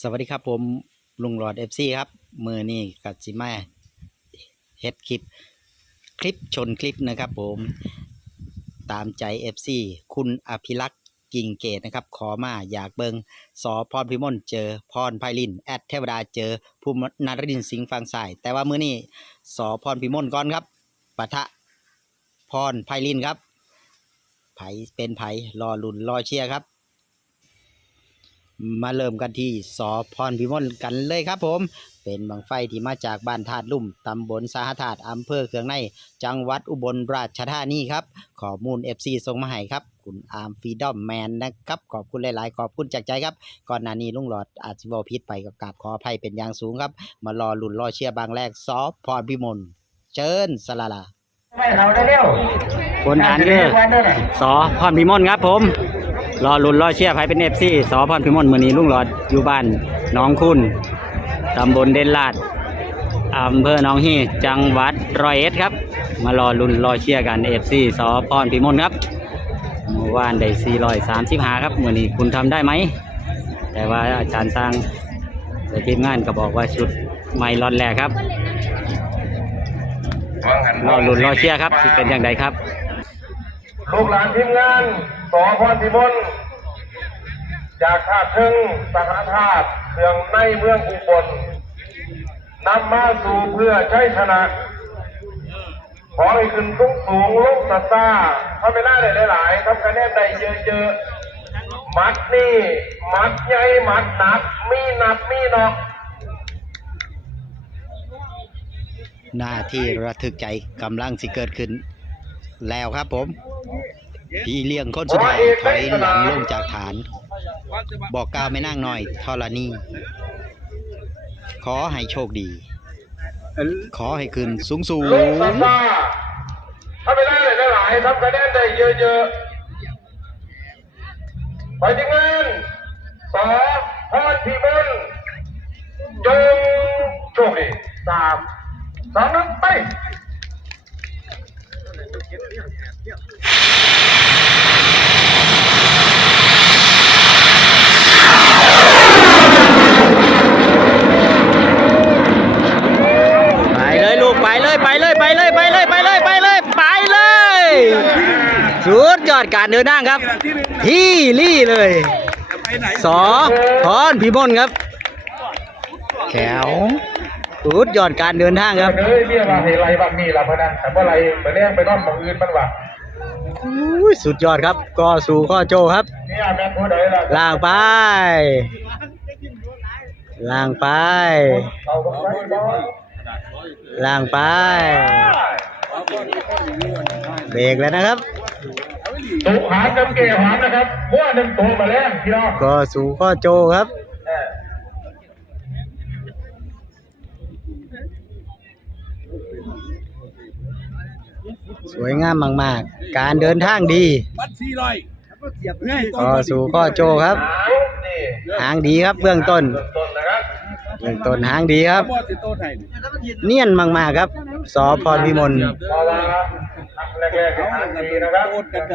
สวัสดีครับผมลุงหลอดเอฟซีครับมือนี่กัจิมาเฮ็ดคลิป คลิปชนคลิปนะครับผมตามใจ FC คุณอภิรักษ์กิ่งเกตนะครับ ขอมาอยากเบิงสอพรพิมลเจอพรไพลิน แอดเทวดาเจอภูมินารดินสิงห์ฟังสาย แต่ว่ามือนี้สอพรพิมลก่อนครับปะทะพรไพลินครับไผเป็นไผรอลุนรอเชียร์ครับ มาเริ่มกันที่สอพรพิมลกันเลยครับผม เป็นบังไฟที่มาจากบ้านธาตุลุ่ม ตำบลสาหธาตุอำเภอเคืองใน จังหวัดอุบลราชธานีครับขอมูล FC ส่งมาให้ครับ คุณอาร์มฟรีดอมแมนนะครับ ขอบคุณหลาย ๆ ขอบคุณจากใจครับ ก่อนหน้านี้ลุงหลอดอาจจะบอพิษไปกับกราบขออภัยเป็นอย่างสูงครับ มารอลุ่นรอเชียร์บางแรกซอพรพิมลเชิญสลาลาไม่เราได้เร็วคนอ่านคือวันด้วยนะสอพรพิมลครับผม รอลุนรอเชียร์ไผเป็นเอฟซีสอพรพิมลมือนี้ลุงหลอดอยู่บ้านน้องคุณตำบลเด่นลาดอำเภอหนองฮีจังหวัดร้อยเอ็ดครับ มารอลุนรอเชียร์กันเอฟซีสอพรพิมลครับเมื่อวานได้สี่ร้อยสามสิบห้าครับมือนี้คุณทำได้ไหม แต่ว่าอาจารย์สร้างแต่ทีมงานก็บอกว่าชุดไม่รอนแรกครับรอลุนรอเชียร์ครับสิเป็นอย่างไรครับลูกหลานทีมงาน สอพรพิมลจากท่าเทิงสหธาตุเครื่องในเมืองอุบลนำมาสู่เพื่อใช้ชนะ ขอให้ขึ้นสูงสูงลงซาซาทำไม่ได้หลายๆทำคะแนนได้เยอะๆ มัดนี่ มัดใหญ่ มัดหนัก มีหนักมีนอกหน้าที่ระทึกใจกำลังสิเกิดขึ้นแล้วครับผม พี่เลี้ยงคนสุดท้ายถอยหลังลงจากฐาน บอกก้าวไม่นั่งหน่อยทรณีขอให้โชคดี ขอให้ขึ้นสูงสูงถ้าไม่ได้หลายๆทำคะแนนได้เยอะๆไปที่งานสอพรพิมลจงโชคดีสามสองหนึ่งไปเลยลูกไปเลยไปเลยไปเลยไปเลยไปเลยไปเลยไปเลยสุดยอดการเดินทางครับ ที่ลี่เลย สอพรพิมลครับแขวสุดยอดการเดินทางครับเฮ้ยเรียกว่าให้ไรบ้างนี่ละพะนันแต่ว่าไรไปเลี้ยงไปนอนหมองอื่นมันว่ะอุ้ยสุดยอดครับก็สู่ก็โจครับนี่อาแม่พูดอะไรล่ะล่างไปล่างไปเอาไปไว้ก่อนล่างไปเบรกแล้วนะครับ ตุหารกับเกหารนะครับม้วนหนึ่งตัวมาแล้วพี่น้องก็สู่ก็โจครับเออสวยงามมาก ๆ การเดินทางดีบัตรสี่ร้อยก็สู่ก็โจครับหางนี่หางดีครับเบื้องต้นต้นนะครับเบื้องต้นหางดีครับบอสิโต้ไทยเนียนมาก ๆ ครับสอพรพิมลพอละ แรกๆหางดีนะครับ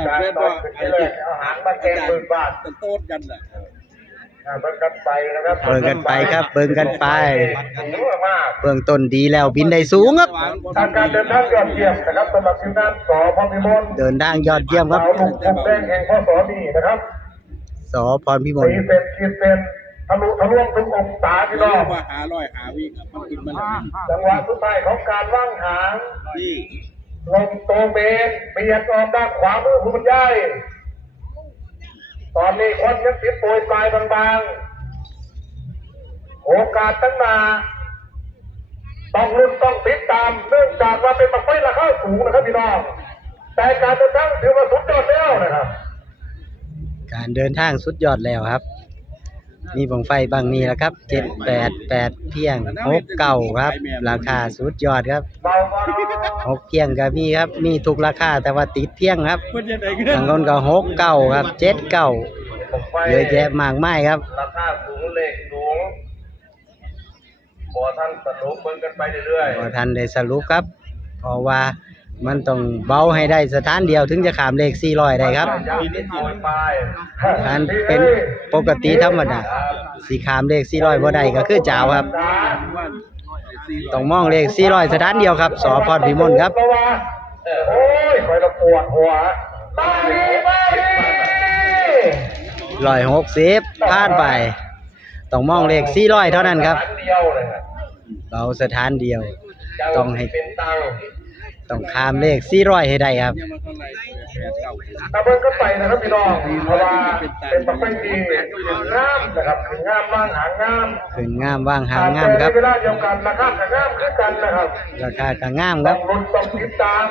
การตอนเป็นแรกเอาหางมาแกงมือบาทจะโต้กันน่ะอ่าเบิ่งกันไปนะครับเบิ่งกันไปครับ เบิ่งกันไปสูงมากเบื้องต้นดีแล้วบินได้สูงครับทางการเดินทางยอดเยี่ยมนะครับสำหรับทีมงานสอพรพิมลเดินทางยอดเยี่ยมครับสาวลูกผมแดงแห่งพ่อสอนี่นะครับสอพรพิมลสีเซนขีดเซนทะลุทะลวงทุกองศาพี่เรีน้อยงกว่าหาร้อยหาวิ่งอะมันขึ้นมาแล้วจังหวะสุดท้ายของการว่างหางนี่ ลงโตเบนเบียดออกด้านขวามือผู้บรรยายตอนนี้คนยังติดโปรยปลายบางๆ โอกาสตั้งมา ต้องลุ้นต้องติดตาม เนื่องจากว่าเป็นบังไฟราคาสูงนะครับพี่น้อง แต่การเดินทางถือว่าสุดยอดแล้วนะครับ การเดินทางสุดยอดแล้วครับ มีบังไฟบางนี้แหละครับเจ็ดแปดแปดเพียงหกเก่าครับ ราคาสุดยอดครับเบามาหกเพียงก็มีครับ มีทุกราคาแต่ว่าติดเพียงครับเพื่อนจะได้เงิบางคนก็หกเก่าครับเจ็ดเก่าผมไปเยอะแยะมากมายครับราคาสูงเลขสูงบอท่านสรุปเบิ่งกันไปเรื่อยพอทันได้สรุปครับ เพราะว่า มันต้องเบาให้ได้สถานเดียวถึงจะขามเลข 400 ได้ครับอันเป็นปกติธรรมดาสีขามเลข 400บ่ได้ก็คือจาวครับว่าสี่ร้อยต้องมองเลข 400 สถานเดียวครับสอพรพิมลครับโอ้ยคอยละปวดหัวตายตาย160ผ่านไป ต้องมองเลข400เท่านั้นครับเดียวเลยครับเบาสถานเดียว ต้องให้เป็น ตังค์ต้องข้ามเลข400ให้ได้ครับยังมาเท่าไหร่แปดเก้าตะเบิ้งก็ไปนะครับพี่น้องเพราะว่าเป็นปักไฟดีเป็นงามนะครับเป็นงามบ้างหางงามขึ้นงามว่างหางงามครับแต่ในเวลาเดียวกันราคาก็งามคือกันนะครับราคาก็งามคต้รัอบงลุ้นต้องติดตาม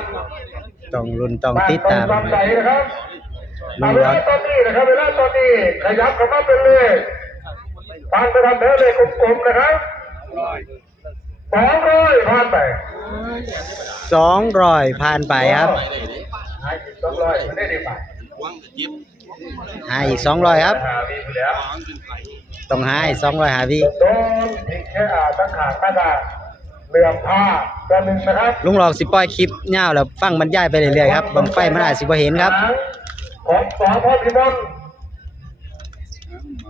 ต้องลุ้นต้องติดตามบ้นต้องใจนะครับลุงเวรลาถตอนนี้นะครับเวลาตอนนี้ขยับเข้ามาเป็นเลขผ่านไปทำเนื้อเลขกลมๆนะครับ สองร้อยผ่านไป200ผ่านไปครับหายสองร้อยไม่ได้ดีไปหาอีก200ครับหาดีไปแล้วต้องหาอีก200หาพี่โดนอีกแค่อาตั้งขาข้าดาเรือผ้าตัวหนึ่งนะครับลุงหลอกสิปล่อยคลิปยาวแล้วฟังบรรยายไปเรื่อยๆครับบังไฟมันอาจสิบ่เห็นครับของสอพ่อพิมล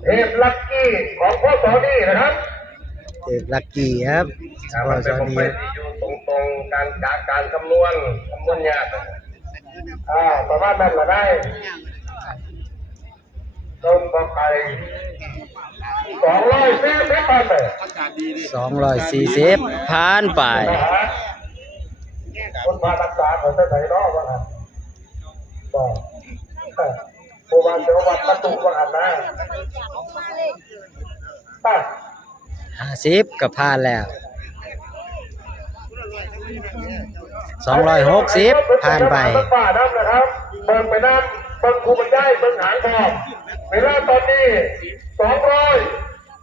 เทพลักกี้ของพ่อสอนี่นะครับ เอกลักกี้ครับพอสวัสดีไปครับอยู่ตรงตรงๆการการการคำนวณคำนวณยากอ่าประมาณนั้นละได้ต้นต่อไปสองร้อยสี่สิบไปไปอากาศดีดิ240ผ่านไปนะฮะคนมารักษาเขาจะไหนรอบว่าครับบอกโบราณเดี๋ยววัดประตูว่าหันนะอะ50ก็ผ่านแล้ว260ผ่านไปเบิ่งป่าน้ำนะครับเบิ่งไปน้ำเบิ่งครูบรรยายเบิ่งหางทองเวลาตอนนี้สองร้อย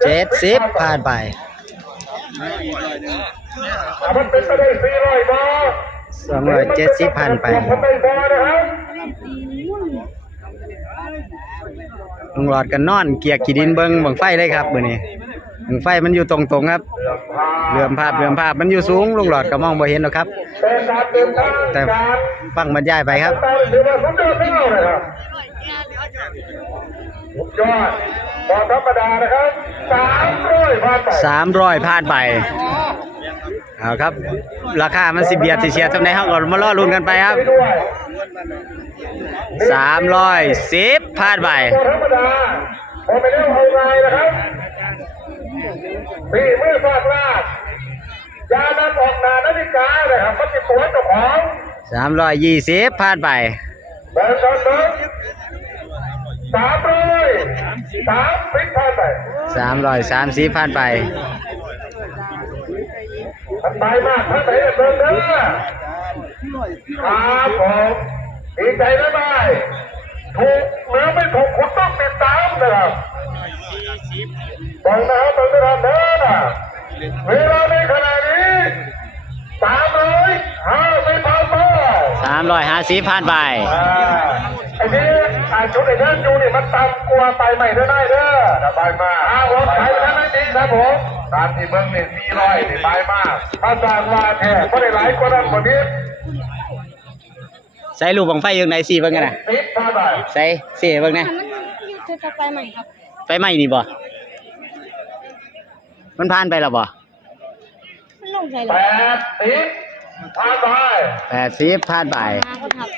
70ผ่านไปอีกหน่อยหนึงมันเป็นไปได้สี่ร้อยบาท270ผ่านไปมันได้บาทนะครับลุงหลอดกันนอนเกียกขี้ดินเบิ่งบังไฟเลยครับมื้อนี้ บังไฟมันอยู่ตรงๆครับเรือพาเรื่อมภาพเรื่อมภาพมันอยู่สูงลุงหลอดก็มองบ่เห็นหรอกครับ แต่การเดินทางแต่การฟังบรรยายไปครับต่างๆถือว่าสุดยอดไม่เอาเลยครับสุดยอดบอธรรมดานะครับสามร้อยบาทไปสามร้อยผ่านไปเอาครับ ราคามันสิเบียดสิเชียร์ทำไมเฮาก็มารอลุ้นกันไปครับไปด้วยสามร้อยสิบผ่านไปบอธรรมดาพอไปเร็วเอาไงนะครับ ปีมือฟาดลาดยานั้นออกนานาฬิกาเลยครับมันติดตัวเจ้าของสามร้อยยี่สิบผ่านไปเบิร์ดเบิร์ดสามร้อยสามสิบพันไปสามร้อยสามสิบผ่านไปทันไปมากทันไหนเบิร์ดเด้อครับผมดีใจนะบาย ถูกหรือไม่ถูกคุณต้องติดตามนะครับฟังนะครับฟังนะครับเด้อนะเวลาในขณะนี้สามร้อยห้าสิบพันบาทสามร้อยห้าสิบผ่านไปอ่าไอ้นี่อ่าชุดไอ้เดินอยู่นี่มันตามกลัวไปใหม่ได้ได้เด้อสบายมากอ้าวรถไถไปทางนั้นดีครับผมตามที่เบิ้งนี่สี่ร้อยนี่บายมากถ้าสร้างว่าแท้ก็ได้หลายกว่านั้นกว่านี้ ใส่ลูกบังไฟอยู่ไหนสี่เบิ่งกันนะสิบพันบาทใส่สี่เบิ่งนะมันอยู่จะไปใหม่ครับไปไหมนี่บ่มันผ่านไปแล้วบ่มันลงใจเลแปยดสิบพันบาทแปดสิบผ่านไปมาก็ทับ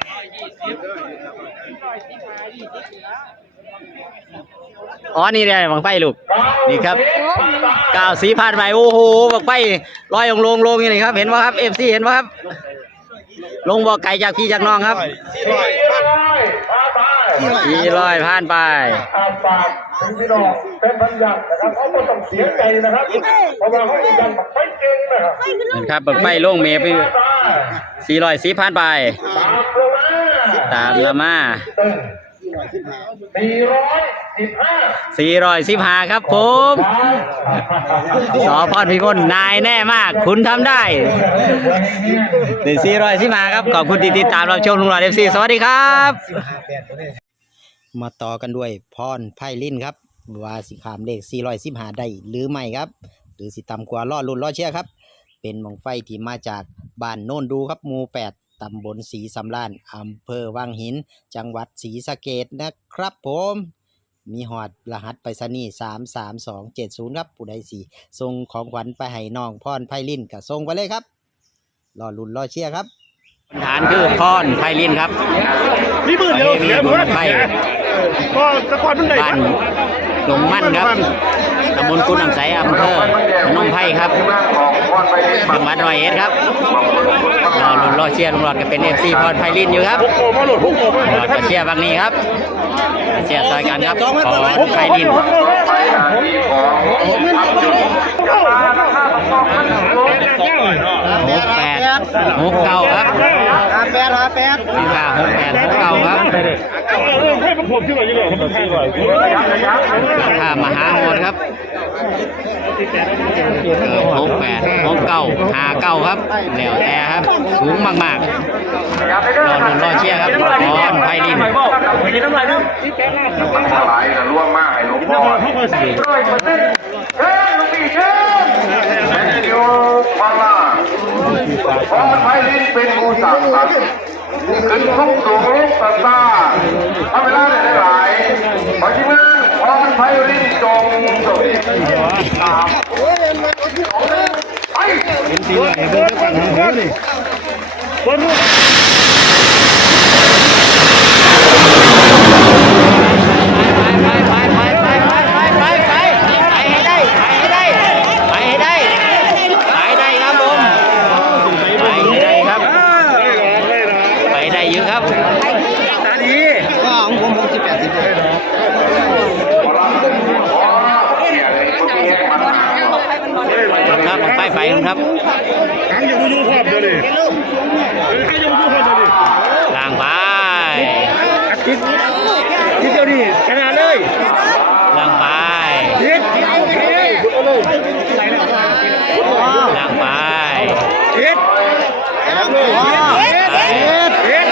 อ๋อ นี่ได้บังไฟลูกเก้านี่ครับสิพันบาทก้าวสีผ่านไปโอ้โหบังไฟลอยลงลงลงอย่างนี้ครับ เห็นไหมครับเอฟซีเห็นไหมครับ ลงบ่อไก่จากพี่จากน้องครับสี่ร้อยพันบาทสี่ร้อยผ่านไปอาฝากถึงพี่น้องเป็นบรรยากนะครับเขาก็ต้องเสียใจนะครับเพราะว่าเขายังแบบไม่เก่งนะครับเห็นครับบังไฟลงเมไปสี่ร้อยสีผ่านไป ตามลงมาตามละมา สี่ร้อยสิบห้าสี่ร้อยสิบห้าครับผมสอพรพิมลนายแน่มาก คุณทำได้หนึ่งสี่ร้อยสิบห้าครับ ขอบคุณที่ติดตามรับชมลุงหลอดเอฟซีสวัสดีครับ มาต่อกันด้วยพรไพลินครับ ว่าสิขามเลข415ได้หรือไม่ครับ หรือสิต่ำกว่าล่อลุ่นล่อเชื่อครับ เป็นหมองไฟที่มาจากบ้านโน่นดูครับหมู่8 ตำบลศรีสำรานอำเภอวังหิน จังหวัดศรีสะเกดนะครับผมมีหอดรหัสไปรษณีย์33270ครับผู้ใดสีส่งของขวัญไปให้น้องพรไพลินก็ส่งไปเลยครับ รอลุ้นรอเชียร์ครับฐานคือพรไพลินครับนี่มือเดียวเสียเหมือนไพก็ตะกอนมันได้บ้านหลงมั่นครับตำบลกุนน้ำใสอำเภอพนมไพรครับ ของพรไปเล่นจังหวัดร้อยเอ็ดครับรอลุ้นรอเชียร์ลุงหลอดก็เป็นเอฟซีพรไพลินอยู่ครับพกโกมาหลุดพกโกมาหลอดก็เชียร์บางนี้ครับเชียร์ซอยกันครับพรไพลินไปหาที่ของหกแปดหกเก้าครับแปดหาแปดห้าหกแปดหกเก้าครับให้มันผมที่ไหนยังไงมันแพงกว่าข้ามหาโหดครับเออ หกแปดหกเก้าหาเก้าครับแล้วแต่ครับ สูงมากๆรอลุนรอเชียร์ครับพรไพลินมันถลายจะร่วงมากให้หลวงพ่อเฮ้ยลูกพี่เชิญแมนยูมาลาพรไพลินเป็นผู้สั่งสรรค์ ขึ้นคุ้มสูงตาตาทำเวลาได้หลายขอที่มือพร้อมไพรินจงสวัสดีครับไปเป็นทีมไหไเพื่อนกันนะเฮ้ยบอลลูน ทิศทิศเดียวนี่ขนาดเลยวางไปทิศทิศเลยลางไปทิศชนะเด็ดทีเด็ดทีเด็ด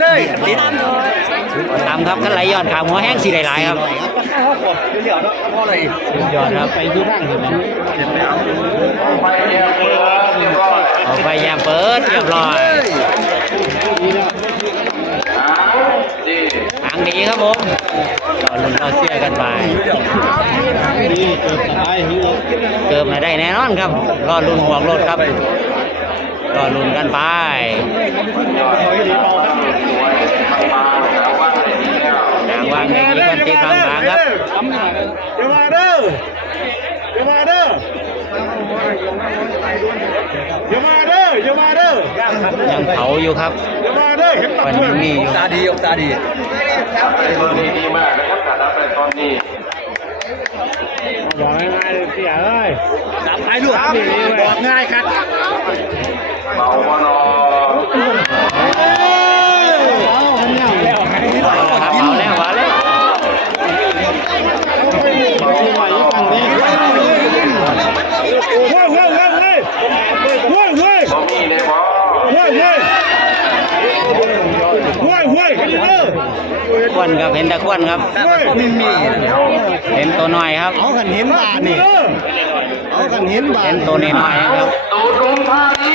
เลย ทำครับกันไหลย้อนขาหัวแห้งสีหลายๆครับสุดยอดครับไปที่นั่งอยู่นะเอาไปแยมเปิดเรียบร้อยทางดีครับผมเราลุ้นเราเชื่อกันไปเกิดมาได้แน่นอนครับรอลุ้นห่วงรถครับรอลุ้นกันไปทาง วางในนี้กันที่กลางๆครับอย่ามาเด้ออย่ามาเด้ออย่ามาเด้ออย่ามาเด้อยังเผาอยู่ครับอย่ามาเด้อเห็นตัวับนเพื่อนี้นมีตาดีอกตาดีดีมากนะครับการรับในตอนนี้บอกง่ายๆเสียเลยจับไปลูกบอกง่ายครับเบาพอนอ ครับเอาแล้วเอาแล้ว เว้ยเว้ยเว้ยเว้ยเว้ยเว้ย บ่มีในบ่ เว้ยเว้ยเว้ยเว้ยกันเด้อ ควนครับเห็นแต่ควนครับก็ไม่มีเห็นตัวน้อยครับเอากันเห็นบาทนี่เอากันเห็นบาทเห็นตัวน้อยๆครับตูดลุงพาดี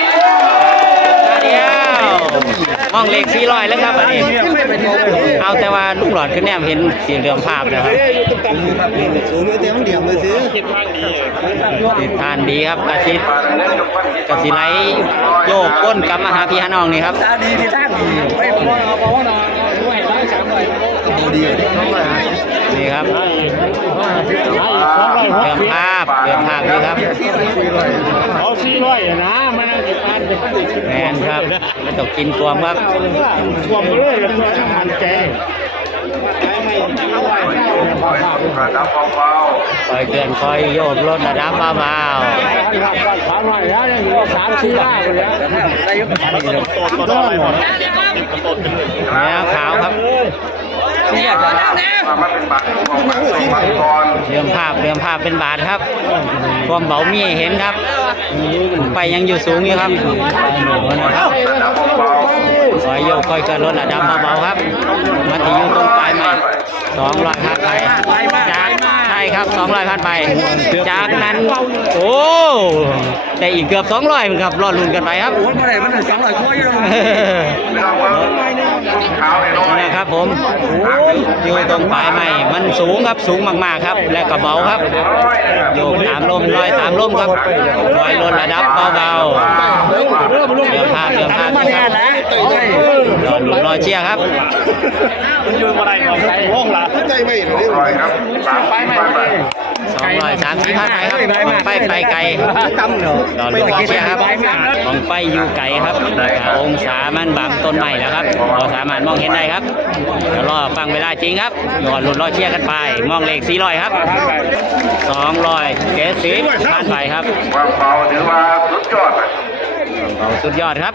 เดียวมองเลขสี่ร้อยแล้วครับอันนี้เอาแต่ว่าลูกหลอดขึ้นแนมเห็นสีเหลืองภาพแล้วครับสูงเต็มเดียวเลยสิติดทานดีครับกระชิดมาเล่นกับพันกระสีไหลโยกก้นกลับมาหาพี่ฮานองนี่ครับตาดีที่ทางดีไม่พอเอาพอนา ดูดีนี่ครับเติมภาพเติมภาพนี่ครับเอาซีร้อยนะมันแมนครับไม่ต้องกินตัวมากตัวมเลยแล้วมันแจกระดับความ อยเกินคอยโยนรถระดับมาเมาสามร้อยแล้วสามสี่ห้าคนแล้วแนวขาวครับเรื่องภาพเรื่องภาพเป็นบาทครับ ความเบามีเห็นครับ ไปยังอยู่สูงอยู่ครับคอยโยกคอยกระลดระดับเบาๆครับ มันจะอยู่ตรงปลายใหม่สองร้อยห้าไป ครับสองร้อยผ่านไปจากนั้น โอ้ แต่อีกเกือบสองร้อยครับรอลุ้นกันไปครับโอ้ยเมื่อไหร่มันถึงสองร้อยกว่าอยู่แล้วพี่น้องเบิ้งขาวไอ้น้อยนะครับผมอยู่ตรงปลายไม้มันสูงครับสูงมากๆครับ และก็เบาครับน้อยนะครับโยกตามลมลอยตามลมครับลอยลดระดับเบาๆเรือพาเรือพาครับรอลุ้นรอเชียร์ครับร้อยครับสามไปไม่ไป สองร้อยสามสิบห้าไทยครับของไฟไปไกลรอลุ้นรอเชียร์ครับของไฟอยู่ไกลครับองศามันบังต้นไม้แล้วครับพอสามารถมองเห็นได้ครับเดี๋ยวรอฟังเวลาจริงครับรอลุ้นรอเชียร์กันไป มองเลขสี่ร้อยครับสองร้อยเจ็ดสิบผ่านไปครับความเบาถือว่าสุดยอดนะเบาสุดยอดครับ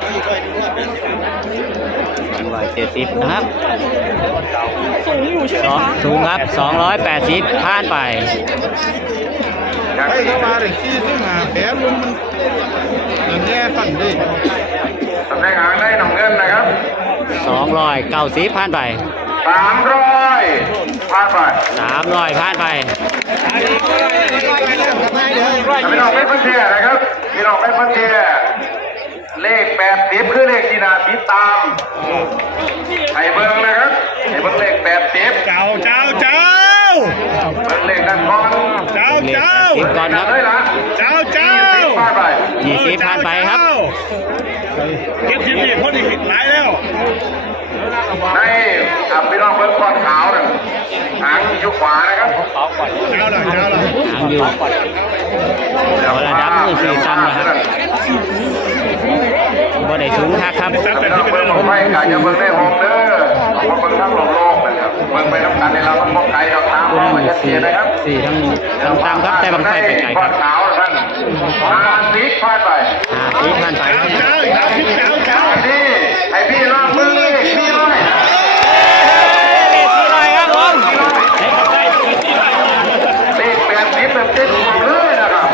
ร้อยเจ็ดสิบนะครับสูงอยู่ใช่ไหมสองคะสูงครับสองร้อยแปดสิบผ่านไปอย่างที่มาเลยขี้ซึ่งหาแผลลมมันแย่สั่นดิตำแหน่งหางได้หนองเงินนะครับสองร้อยเก้าสิบผ่านไปสามร้อยพาไปสามร้อยผ่านไปพี่น้องไม่พันเทียนะครับพี่น้องไม่พันเทีย เลขแปดสิบคือเลขที่นาติดตามไอ้เบิ้งนะครับไอ้เบิ้งเลขแปดสิบเจ้าเจ้าเจ้าเบิ้งเลขกันก่อนเจ้าเลขเจ้าแปดสิบก่อนครับเลยละเจ้าเจ้าพาไปยี่สิบผ่านไปครับเก็บสิบอีกคนอีกหลายแล้วในอะพี่น้องเบิ้งก้อนขาวนะหางอยู่ขวานะครับเจ้าละเจ้าละหางอยู่เอาระดับมือสี่ตันนะครับบ่ได้ สูงคักครับจับแต่พี่น้อที่งเป็เบิ้นงผมไม่กะจะเบิ้งได้หอมเด้อเพราะเบิ้งทั้งโลกโลกนะครับเบิ้งไปน้ำกันในเราต้องบอกไกลดอกตามคุณมองมันจะเสีสี่ยนะครับสี่ทั้งทั้งตามครับแต่บางไฟไปไกลครับขาวท่านหาสีพาไปหาสีผ่านไปครับเจ้าเจ้าเจ้าเจ้าอันนี้ไอพี่ลองมือเลยพี่ร้อย เลขสี่ร้อยครับผม เลขแปดสิบแบบเต็มของเลยนะครับ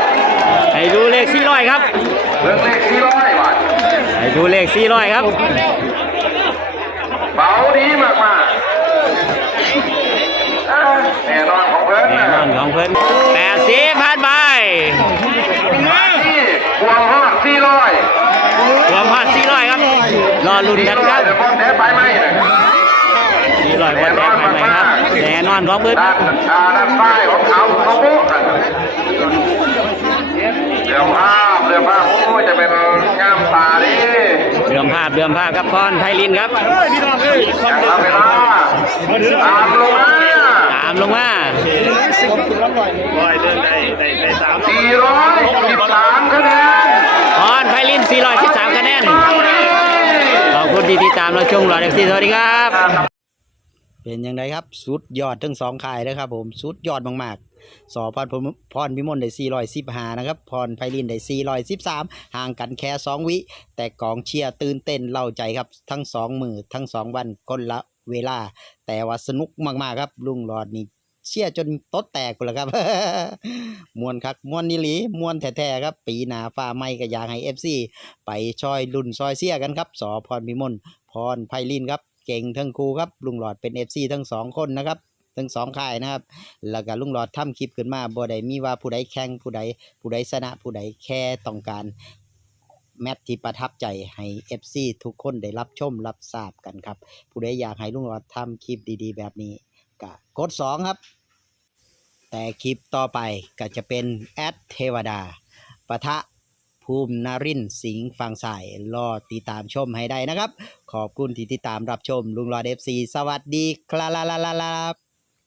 ให้ดูเลขสี่ร้อยครับ เรื่องเลขสี่ร้อยบาท ให้ ดูเลขสี่ร้อยครับเบาดีมากมากๆอ่าแน่นอนของเพื่อนแน่นะนอนของเพิ่นแปดสิบผ่านไปมาที่ควงห้อสี่ร้อยรวมพอดสี่ร้อยครับรอลุ้นกันครับเดี๋ยวมองแท้ไปไหมนะสี่ร้อยวันแรกผ่านไปครับแน่นอนของเพิ่นด้านอ่าด้านซ้ายของเขาเขาโบ๊ะนะครับเรื่องภาพ เรื่องภาพโอ้ยจะเป็นงามตาดิเดือมภาพเดือมภาพครับพรไพลินครับพี่น้องเอ้ยอย่างเราเวลาตามลงมาตามลงมาลอยเดินได้ได้ได้สามสี่ร้อยสิบสามคะแนนพรไพลิน413คะแนนขอบคุณที่ติดตามเราชมหลอดเอฟซีสวัสดีครับ เป็นยังไงครับสุดยอดทั้งสองค่ายนะครับผมสุดยอดมากๆ สอพรพรพิมลได้415นะครับพรไพลินได้413 ห่างกันแค่ 2 วิ แต่กองเชียร์ตื่นเต้นเล่าใจครับ ทั้ง 2 มือทั้ง 2 วันคนละเวลา แต่ว่าสนุกมาก ๆ ครับ ลุงหลอดนี่เชียร์จนต๊ดแตกกูแล้วครับ มวนคักมวนนิลีมวนแท้ๆครับ ปีหนาฟ้าไม่ก็อยากให้ FC ไปชอยรุ่นซอยเสียกันครับสอพรพิมลพรไพลินครับ เก่งทั้งครูครับ ลุงหลอดเป็น FC ทั้งสองคนนะครับ ทั้งสองค่ายนะครับ แล้วก็ลุงหลอดทำคลิปขึ้นมาบ่ได้มีว่าผู้ใดแข่งผู้ใดผู้ใดชนะผู้ใดแค่ต้องการแมตที่ประทับใจให้ FC ทุกคนได้รับชมรับทราบกันครับ ผู้ใดอยากให้ลุงหลอดทำคลิปดีๆ แบบนี้ก็กด 2 ครับ แต่คลิปต่อไปก็จะเป็นแอดเทวดาปะทะภูมินารินสิงห์ฟังสายรอติดตามชมให้ได้นะครับ ขอบคุณที่ติดตามรับชมลุงหลอดเอฟซีสวัสดีครับ